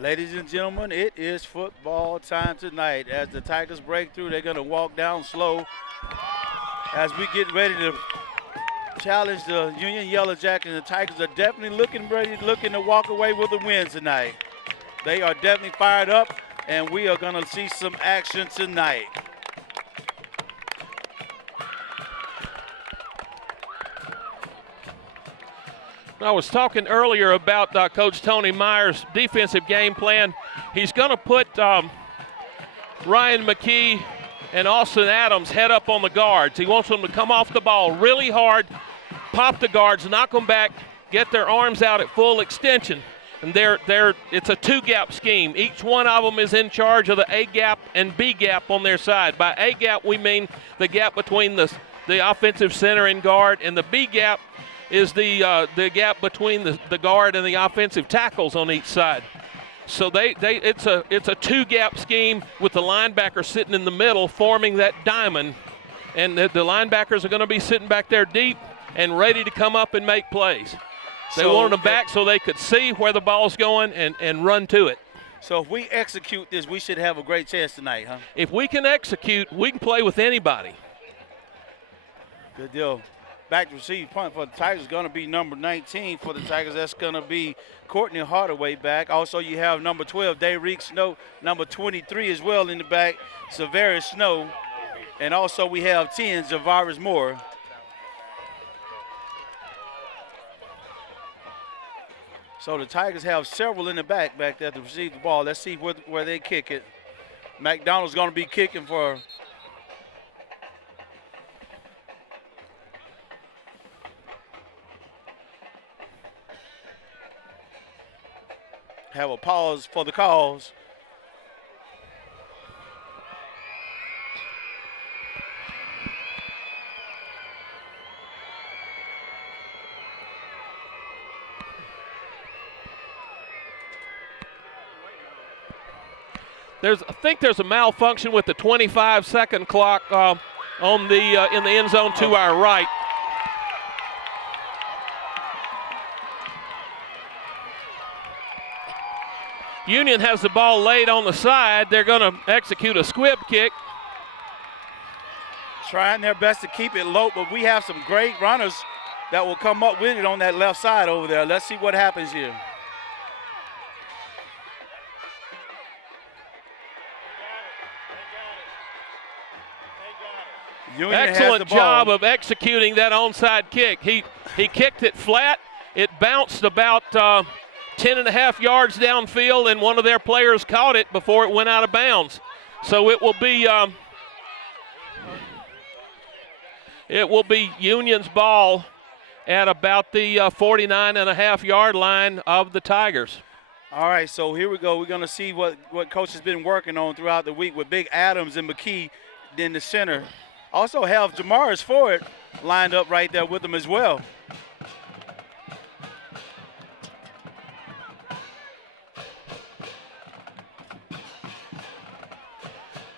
Ladies and gentlemen, it is football time tonight. As the Tigers break through, they're going to walk down slow as we get ready to challenge the Union Yellow Jackets. The Tigers are definitely looking to walk away with a win tonight. They are definitely fired up, and we are going to see some action tonight. I was talking earlier about Coach Tony Myers' defensive game plan. He's going to put Ryan McKee and Austin Adams head up on the guards. He wants them to come off the ball really hard, pop the guards, knock them back, get their arms out at full extension. And it's a two-gap scheme. Each one of them is in charge of the A gap and B gap on their side. By A gap, we mean the gap between the offensive center and guard, and the B gap is the gap between the guard and the offensive tackles on each side. So it's a two-gap scheme with the linebacker sitting in the middle, forming that diamond, and the linebackers are going to be sitting back there deep and ready to come up and make plays. They wanted them back so they could see where the ball's going and run to it. So if we execute this, we should have a great chance tonight, huh? If we can execute, we can play with anybody. Good deal. Back to receive punt for the Tigers is going to be number 19 for the Tigers. That's going to be Courtney Hardaway back. Also, you have number 12, Dayreek Snow, number 23 as well in the back, Severus Snow. And also we have 10, Javaris Moore. So the Tigers have several in the back there to receive the ball. Let's see where they kick it. McDonald's going to be kicking for have a pause for the calls. I think there's a malfunction with the 25-second clock in the end zone to our right. Union has the ball laid on the side. They're going to execute a squib kick. Trying their best to keep it low, but we have some great runners that will come up with it on that left side over there. Let's see what happens here. Union excellent job of executing that onside kick. He kicked it flat. It bounced about 10.5 yards downfield, and one of their players caught it before it went out of bounds. So it will be Union's ball at about the 49.5-yard line of the Tigers. All right, so here we go. We're going to see what Coach has been working on throughout the week with Big Adams and McKee in the center. Also have Jamaris Ford lined up right there with them as well.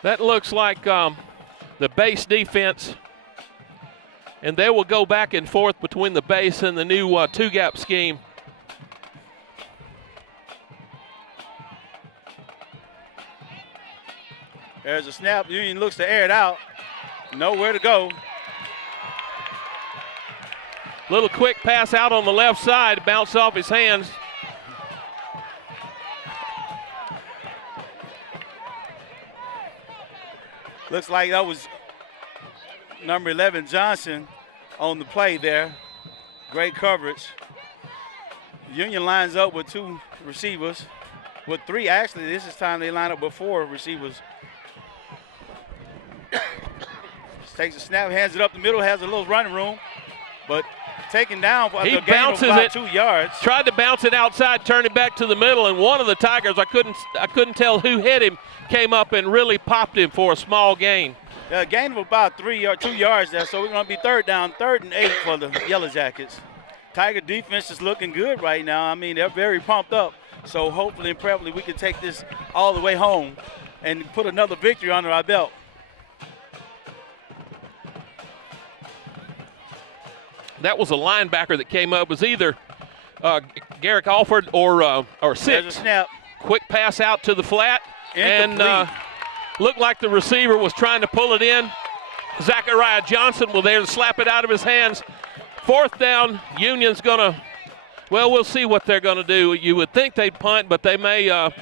That looks like the base defense, and they will go back and forth between the base and the new two-gap scheme. There's a snap. Union looks to air it out. Nowhere to go. Little quick pass out on the left side, bounced off his hands. Looks like that was number 11, Johnson, on the play there. Great coverage. Union lines up with two receivers, with three actually. This is time they line up with four receivers. Takes a snap, hands it up the middle, has a little running room, but taken down for a gain of about 2 yards. Tried to bounce it outside, turn it back to the middle, and one of the Tigers, I couldn't tell who hit him, came up and really popped him for a small gain. A gain of about 2 yards there, so we're going to be third and 8 for the Yellow Jackets. Tiger defense is looking good right now. I mean, they're very pumped up, so hopefully and probably we can take this all the way home and put another victory under our belt. That was a linebacker that came up. It was either Garrick Alford or Six. There's a snap. quick pass out to the flat. Incomplete. And looked like the receiver was trying to pull it in. Zachariah Johnson was there to slap it out of his hands. 4th down, Union's going to, well, we'll see what they're going to do. You would think they'd punt, but they may. All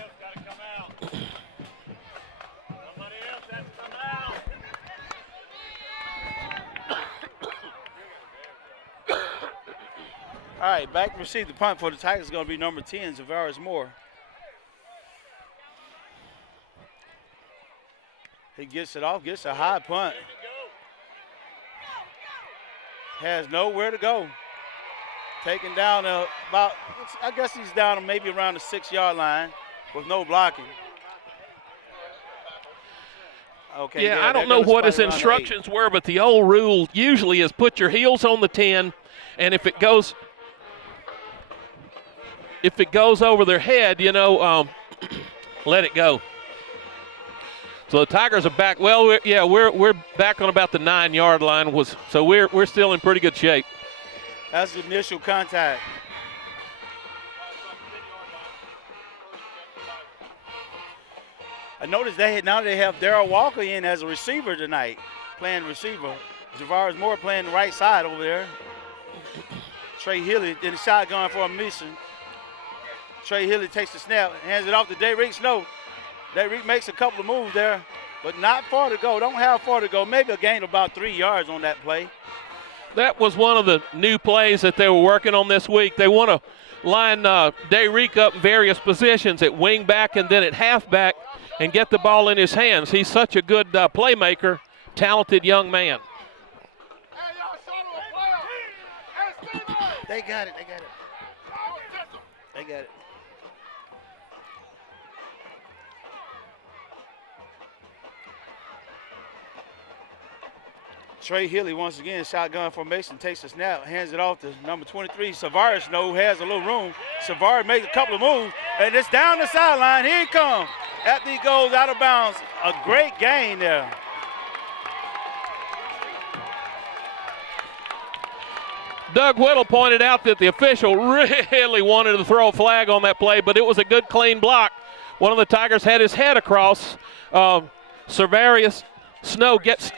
right, back to receive the punt for the Tigers is going to be number 10, Zavaris Moore. He gets it off, gets a high punt. Has nowhere to go. Taken down about, I guess he's down maybe around the 6-yard line with no blocking. Okay. Yeah, I don't know what his instructions were, but the old rule usually is put your heels on the 10, and if it goes over their head, let it go. So the Tigers are back. Well, we're back on about the 9-yard line. So we're still in pretty good shape. That's the initial contact. I noticed now they have Darrell Walker in as a receiver tonight, playing receiver. Zavaris Moore playing the right side over there. Trey Hilly in the shotgun for a mission. Trey Hilly takes the snap, hands it off to Dayrick Snow. Dayrick makes a couple of moves there, but not far to go. Don't have far to go. Maybe a gain of about 3 yards on that play. That was one of the new plays that they were working on this week. They want to line Dayrick up in various positions at wing back and then at halfback and get the ball in his hands. He's such a good playmaker, talented young man. They got it. They got it. Trey Hilly once again, shotgun formation, takes the snap, hands it off to number 23, Zavaris Snow, has a little room. Zavaris makes a couple of moves, and it's down the sideline. Here he comes. After he goes out of bounds, a great gain there. Doug Whittle pointed out that the official really wanted to throw a flag on that play, but it was a good, clean block. One of the Tigers had his head across. Zavaris Snow gets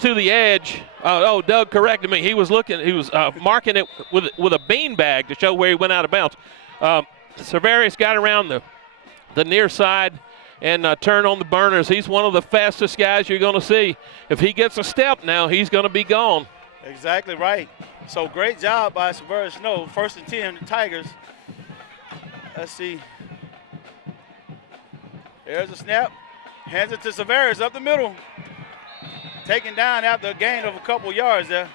to the edge. Doug corrected me. He was marking it with a bean bag to show where he went out of bounds. Zavaris got around the near side and turned on the burners. He's one of the fastest guys you're going to see. If he gets a step now, he's going to be gone. Exactly right. So great job by Zavaris Snow. 1st and 10, the Tigers. Let's see. There's a snap. Hands it to Zavaris up the middle. Taken down after a gain of a couple yards there.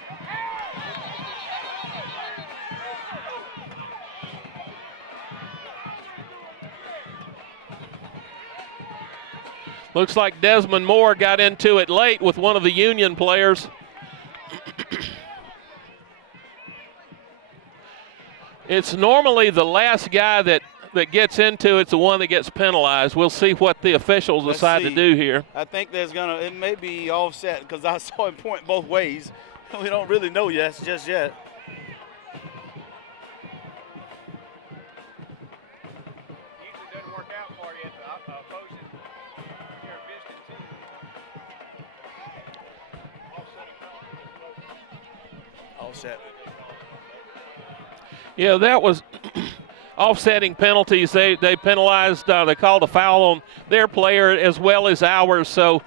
Looks like Desmond Moore got into it late with one of the Union players. It's normally the last guy that gets into it's the one that gets penalized. We'll see what the officials decide to do here. I think it may be offset because I saw him point both ways. We don't really know just yet. Doesn't work out for you at the opposing your visiting team. Offset. Yeah, that was offsetting penalties. They penalized, they called a foul on their player as well as ours, so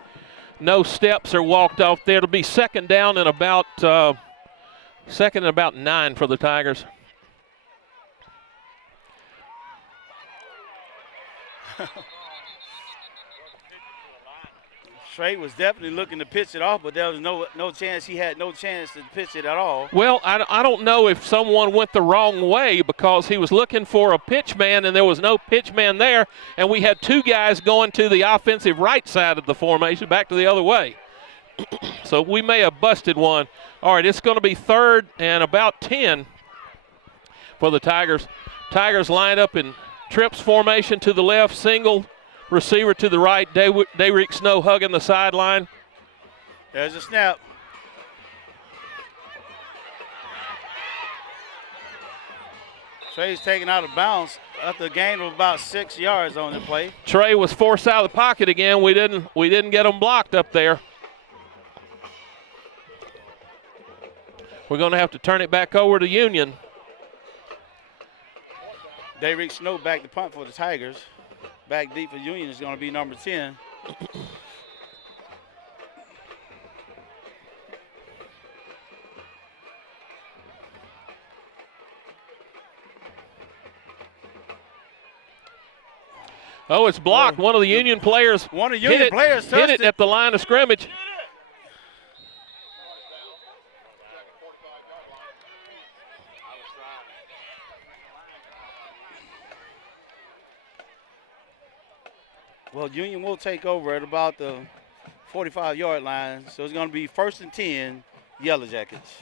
no steps are walked off there. It'll be second and about 9 for the Tigers. Trey was definitely looking to pitch it off, but there was no chance. He had no chance to pitch it at all. Well, I don't know if someone went the wrong way because he was looking for a pitch man and there was no pitch man there, and we had 2 guys going to the offensive right side of the formation, back to the other way. So we may have busted one. All right, it's going to be 3rd and about 10 for the Tigers. Tigers line up in trips formation to the left, single receiver to the right. Dayrick Snow hugging the sideline. There's a snap. Trey's taken out of bounds after a gain of about 6 yards on the play. Trey was forced out of the pocket again. We didn't get him blocked up there. We're going to have to turn it back over to Union. Dayrick Snow back to punt for the Tigers. Back deep for Union is going to be number 10. Oh, it's blocked. One of the Union players One of the Union players hit it touched at the line of scrimmage. Well, Union will take over at about the 45-yard line, so it's going to be 1st and 10, Yellow Jackets.